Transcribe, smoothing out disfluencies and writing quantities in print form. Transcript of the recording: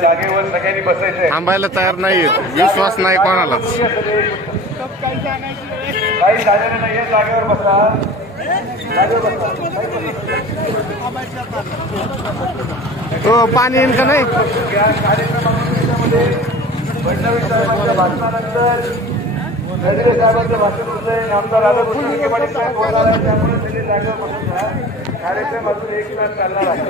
जागेवर सगळ्यांनी बसायचंय, थांबायला तयार नाहीत, विश्वास नाही कोणाला. काही झालेलं नाहीये, जागेवर बसा, जागेवर बसा. हो, पाणी येईल का नाही? या कार्यक्रमामध्ये फडणवीस साहेबांच्या भाषणानंतर नजरे साहेबांचं भाषण होतंय, आमदार राधाकृष्ण विखे पाटील साहेब बोलणार आहे, त्यामुळे सगळे जागेवर बसून घ्या. कार्यक्रम अजून 1 तास चालणार आहे.